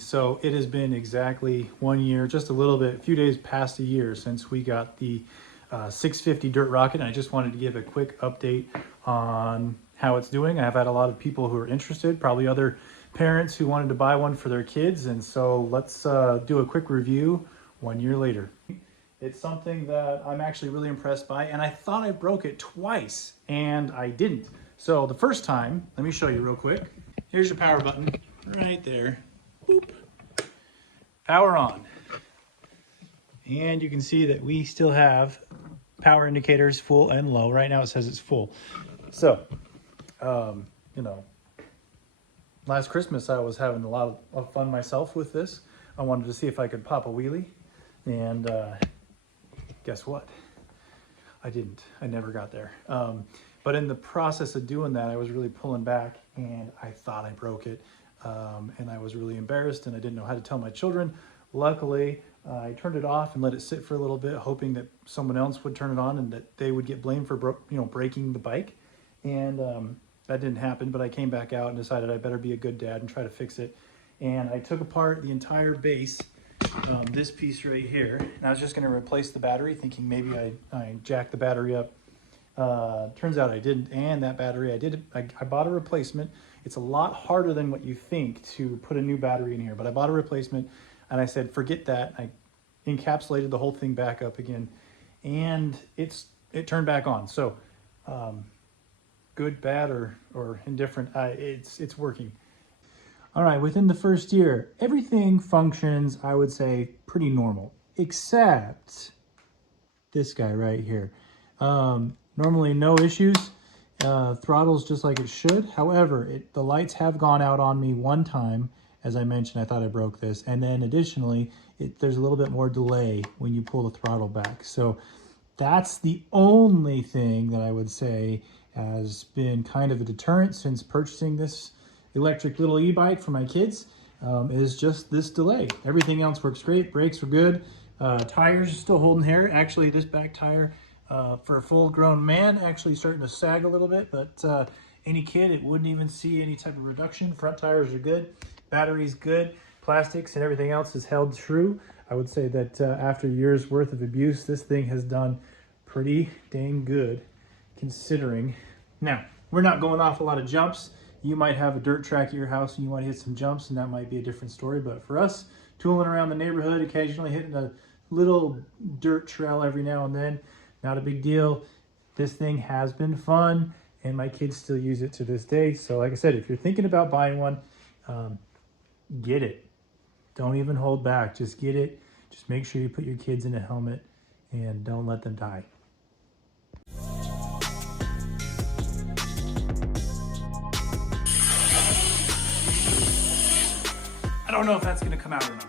So it has been exactly 1 year, just a little bit, a few days past a year since we got the 650 Dirt Rocket. And I just wanted to give a quick update on how it's doing. I've had a lot of people who are interested, probably other parents who wanted to buy one for their kids. And so let's do a quick review 1 year later. It's something that I'm actually really impressed by, and I thought I broke it twice, and I didn't. So the first time, let me show you real quick. Here's your power button right there. Boop. Power on. And you can see that we still have power indicators full and low. Right now it says it's full. So, you know, last Christmas I was having a lot of fun myself with this. I wanted to see if I could pop a wheelie, and guess what? I didn't. I never got there. But in the process of doing that, I was really pulling back, and I thought I broke it. And I was really embarrassed, and I didn't know how to tell my children. Luckily, I turned it off and let it sit for a little bit, hoping that someone else would turn it on and that they would get blamed for breaking the bike. And that didn't happen, but I came back out and decided I better be a good dad and try to fix it. And I took apart the entire base, this piece right here, and I was just going to replace the battery, thinking maybe I jacked the battery up. Turns out I didn't, and that battery I bought a replacement. It's a lot harder than what you think to put a new battery in here, but I bought a replacement, and I said forget that. I encapsulated the whole thing back up again, and it turned back on. So good, bad, or indifferent, it's working. All right, within the first year, everything functions, I would say, pretty normal, except this guy right here. Normally no issues, throttles just like it should. However, the lights have gone out on me one time. As I mentioned, I thought I broke this. And then additionally, there's a little bit more delay when you pull the throttle back. So that's the only thing that I would say has been kind of a deterrent since purchasing this electric little e-bike for my kids, is just this delay. Everything else works great. Brakes are good. Tires are still holding hair. Actually, this back tire for a full-grown man actually starting to sag a little bit, but any kid, it wouldn't even see any type of reduction. Front tires are good. Battery's good. Plastics and everything else is held true. I would say that after years worth of abuse, this thing has done pretty dang good considering. Now, we're not going off a lot of jumps. You might have a dirt track at your house and you want to hit some jumps, and that might be a different story. But for us, tooling around the neighborhood, occasionally hitting a little dirt trail every now and then, not a big deal. This thing has been fun, and my kids still use it to this day. So like I said, if you're thinking about buying one, get it. Don't even hold back. Just get it. Just make sure you put your kids in a helmet and don't let them die. I don't know if that's going to come out or not.